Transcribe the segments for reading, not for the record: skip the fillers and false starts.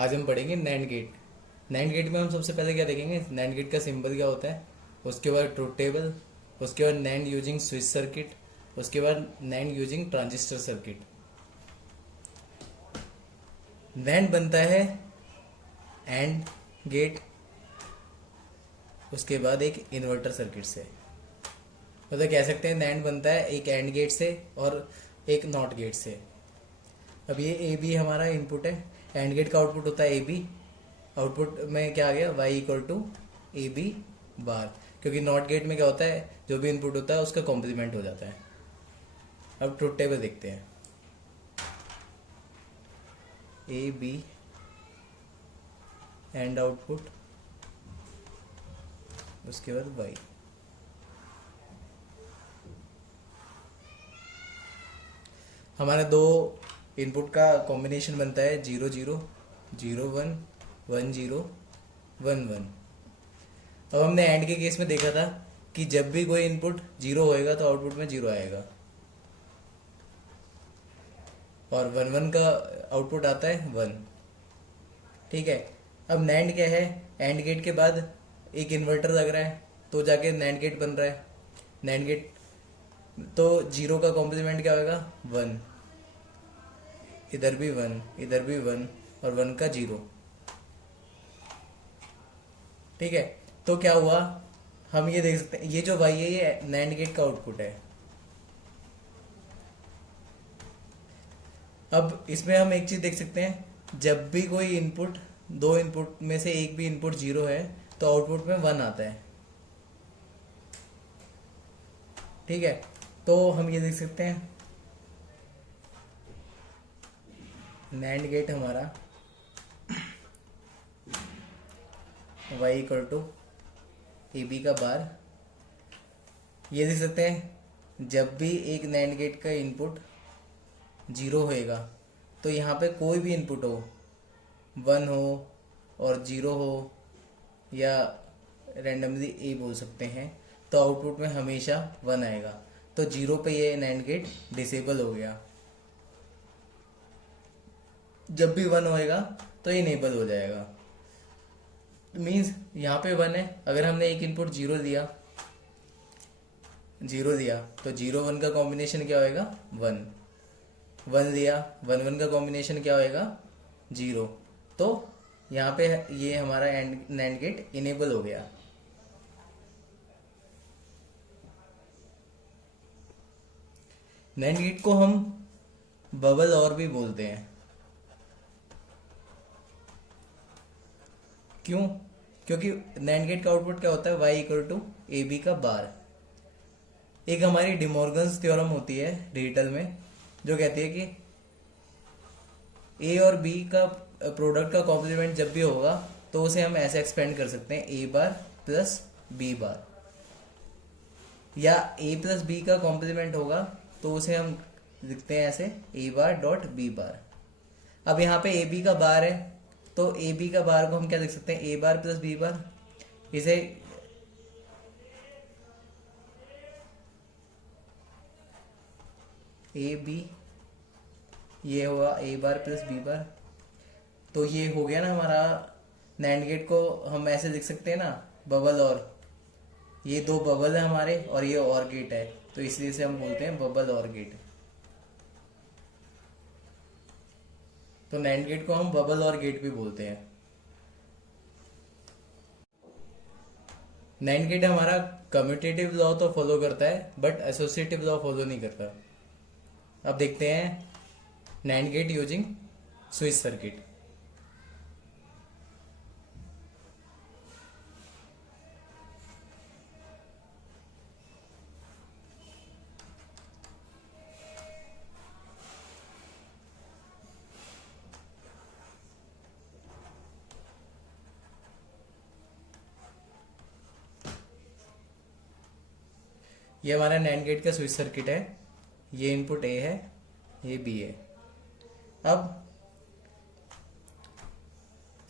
आज हम पढ़ेंगे नैंड गेट। नैंड गेट में हम सबसे पहले क्या देखेंगे, नैंड गेट का सिंबल क्या होता है, उसके बाद ट्रुथ टेबल, उसके बाद नैंड यूजिंग स्विच सर्किट, उसके बाद NAND using transistor circuit. NAND बनता है एंड गेट, उसके बाद एक इन्वर्टर सर्किट से। मतलब कह सकते हैं नैंड बनता है एक एंड गेट से और एक नॉट गेट से। अब ये ए बी हमारा इनपुट है, एंड गेट का आउटपुट होता है ए बी। आउटपुट में क्या आ गया, Y equal to A B bar, क्योंकि नॉट गेट में क्या होता है, जो भी इनपुट होता है उसका कॉम्प्लीमेंट हो जाता है। अब ट्रुथ टेबल देखते हैं, ए बी एंड आउटपुट, उसके बाद वाई। हमारा दो इनपुट का कॉम्बिनेशन बनता है 0 0 0 1 1 0 1 1। अब हमने एंड के केस में देखा था कि जब भी कोई इनपुट 0 होएगा तो आउटपुट में 0 आएगा, और 1 1 का आउटपुट आता है 1। ठीक है। अब नैंड क्या है, एंड गेट के बाद एक इन्वर्टर लग रहा है तो जाके नैंड गेट बन रहा है। नैंड गेट तो 0 का कॉम्प्लीमेंट क्या होगा, 1, इधर भी 1, इधर भी 1, और 1 का 0। ठीक है। तो क्या हुआ, हम ये देख सकते हैं, ये जो y है ये नैंड गेट का आउटपुट है। अब इसमें हम एक चीज देख सकते हैं, जब भी कोई इनपुट, दो इनपुट में से एक भी इनपुट 0 है तो आउटपुट में 1 आता है। ठीक है। तो हम ये देख सकते हैं, नैंड गेट हमारा y equal to A B का बार। ये देख सकते हैं, जब भी एक नैंड गेट का इनपुट 0 होएगा तो यहाँ पे कोई भी इनपुट हो, 1 हो और 0 हो या रैंडमली ए बोल सकते हैं, तो आउटपुट में हमेशा 1 आएगा। तो 0 पे ये नैंड गेट डिसेबल हो गया। जब भी 1 होएगा तो इनेबल हो जाएगा। मीन्स यहाँ पे 1 है, अगर हमने एक इनपुट 0 दिया, 0 दिया तो 0 1 का कॉम्बिनेशन क्या होएगा, 1। 1 दिया, 1 1 का कॉम्बिनेशन क्या होएगा, 0। तो यहाँ पे ये हमारा नैंड गेट इनेबल हो गया। नैंड गेट को हम बबल और भी बोलते हैं। क्यों? क्योंकि नैंड गेट का आउटपुट क्या होता है, y equal to A B का बार। एक हमारी डिमॉर्गन्स थ्योरम होती है डिजिटल में, जो कहती है कि ए और बी का प्रोडक्ट का कॉम्प्लीमेंट जब भी होगा तो उसे हम ऐसे एक्सपेंड कर सकते हैं, ए बार प्लस बी बार। या ए प्लस बी का कॉम्प्लीमेंट होगा तो उसे हम लिखते हैं ऐसे, ए बार डॉट बी बार। अब यहाँ पे ए बी का बार है तो ए बी का बार को हम क्या लिख सकते हैं, ए बार प्लस बी बार। इसे ए बी, ये हुआ ए बार प्लस बी बार। तो ये हो गया ना हमारा। नैंड गेट को हम ऐसे लिख सकते हैं ना, बबल और। ये दो बबल है हमारे और ये और गेट है, तो इसलिए से हम बोलते हैं बबल और गेट। तो नैंड गेट को हम बबल और गेट भी बोलते हैं। नैंड गेट हमारा कम्यूटेटिव लॉ तो फॉलो करता है बट एसोसिएटिव लॉ फॉलो नहीं करता। अब देखते हैं NAND gate using switch circuit. ये हमारा नैंड गेट का स्विच सर्किट है। ये इनपुट ए है, ये बी है। अब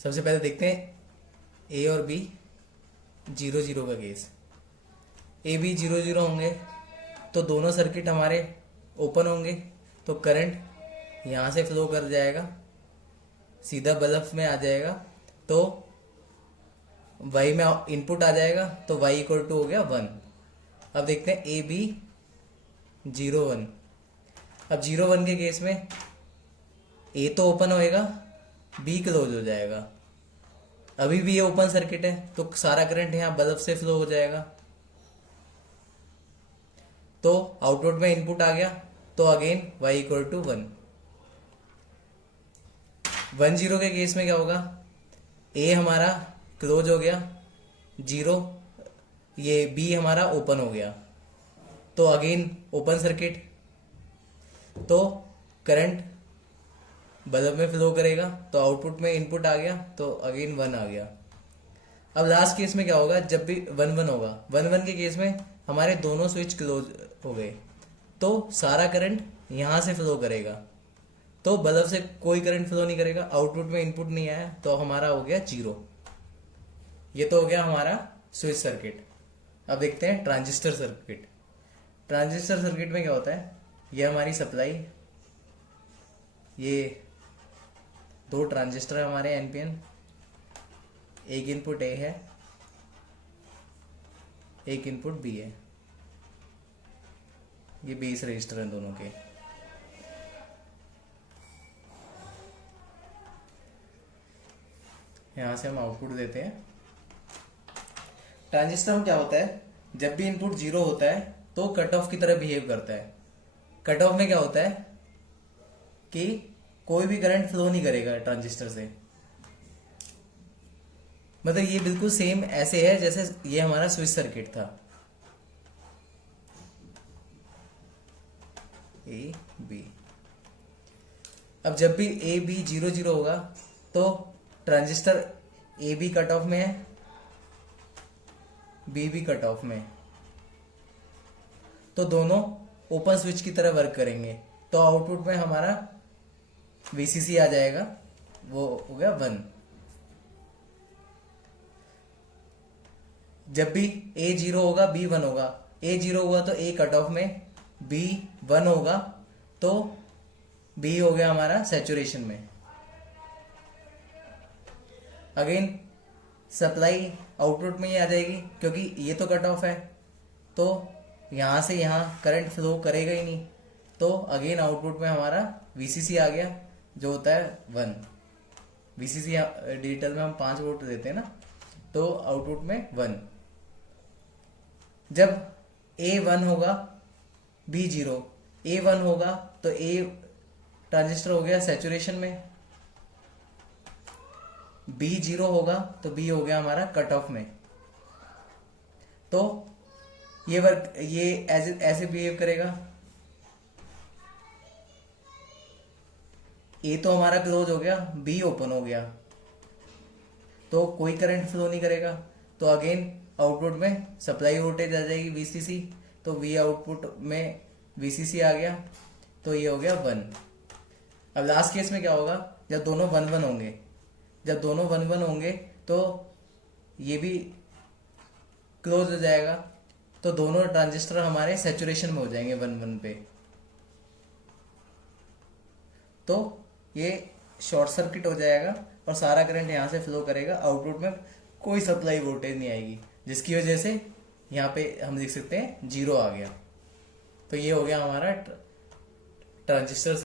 सबसे पहले देखते हैं ए और बी 0 0 का केस। ए बी 0 0 होंगे तो दोनों सर्किट हमारे ओपन होंगे, तो करंट यहाँ से फ्लो कर जाएगा सीधा बल्ब में आ जाएगा, तो वाई में इनपुट आ जाएगा, तो वाई इक्वल टू हो गया 1। अब देखते हैं ए बी 0 1। अब 0 1 के केस में ए तो ओपन होएगा, बी क्लोज हो जाएगा। अभी भी ये ओपन सर्किट है, तो सारा करंट यहाँ बल्ब से फ्लो हो जाएगा। तो आउटपुट में इनपुट आ गया, तो अगेन y इक्वल टू 1। 1 0 के केस में क्या होगा, ए हमारा क्लोज हो गया, 0 ये बी हमारा ओपन हो गया, तो अगेन ओपन सर्किट, तो करंट बल्ब में फ्लो करेगा, तो आउटपुट में इनपुट आ गया, तो अगेन 1 आ गया। अब लास्ट केस में क्या होगा, जब भी 1 1 होगा, 1 1 के केस में हमारे दोनों स्विच क्लोज हो गए, तो सारा करंट यहां से फ्लो करेगा, तो बल्ब से कोई करंट फ्लो नहीं करेगा, आउटपुट में इनपुट नहीं आया, तो हमारा हो गया 0। ये तो हो गया हमारा स्विच सर्किट। अब देखते हैं ट्रांजिस्टर सर्किट। ट्रांजिस्टर सर्किट में क्या होता है, ये हमारी सप्लाई, ये 2 ट्रांजिस्टर है हमारे एनपीएन, एक इनपुट ए है, एक इनपुट बी है, ये बेस रजिस्टर हैं दोनों के। यहां से हम आउटपुट देते हैं। ट्रांजिस्टर में क्या होता है, जब भी इनपुट 0 होता है तो कट ऑफ की तरह बिहेव करता है। कट ऑफ में क्या होता है कि कोई भी करंट फ्लो नहीं करेगा ट्रांजिस्टर से, मतलब ये बिल्कुल सेम ऐसे है जैसे ये हमारा स्विच सर्किट था। ए बी, अब जब भी ए बी 0 0 होगा तो transistor A B cut off में है, बी भी कट ऑफ में, तो दोनों ओपन स्विच की तरह वर्क करेंगे, तो आउटपुट में हमारा वीसीसी आ जाएगा, वो हो गया 1। जब भी ए 0 होगा बी 1 होगा, ए 0 हुआ तो ए कट ऑफ में, बी 1 होगा तो बी हो गया हमारा सैचुरेशन में। अगेन सप्लाई आउटपुट में ही आ जाएगी, क्योंकि ये तो कट ऑफ है, तो यहां से यहां करंट फ्लो करेगा ही नहीं, तो अगेन आउटपुट में हमारा वीसीसी आ गया, जो होता है 1। वीसीसी डिजिटल में हम 5 वोल्ट देते हैं ना, तो आउटपुट में 1। जब ए 1 होगा बी 0, ए 1 होगा तो ए ट्रांजिस्टर हो गया सैचुरेशन में, बी 0 होगा तो बी हो गया हमारा कट ऑफ में। तो ये ऐसे बिहेव करेगा। ए तो हमारा क्लोज हो गया, बी ओपन हो गया, तो कोई करंट फ्लो नहीं करेगा, तो अगेन आउटपुट में सप्लाई वोल्टेज आ जाएगी वीसीसी, तो वी आउटपुट में वीसीसी आ गया, तो ये हो गया 1। अब लास्ट केस में क्या होगा, जब दोनों 1 1 होंगे, जब दोनों 1 1 होंगे तो ये भी क्लोज हो जाएगा, तो दोनों ट्रांजिस्टर हमारे सैचुरेशन में हो जाएंगे 1 1 पे, तो ये शॉर्ट सर्किट हो जाएगा और सारा करंट यहां से फ्लो करेगा, आउटपुट में कोई सप्लाई वोल्टेज नहीं आएगी, जिसकी वजह से यहाँ पे हम लिख सकते हैं 0 आ गया। तो ये हो गया हमारा ट्रांजिस्टर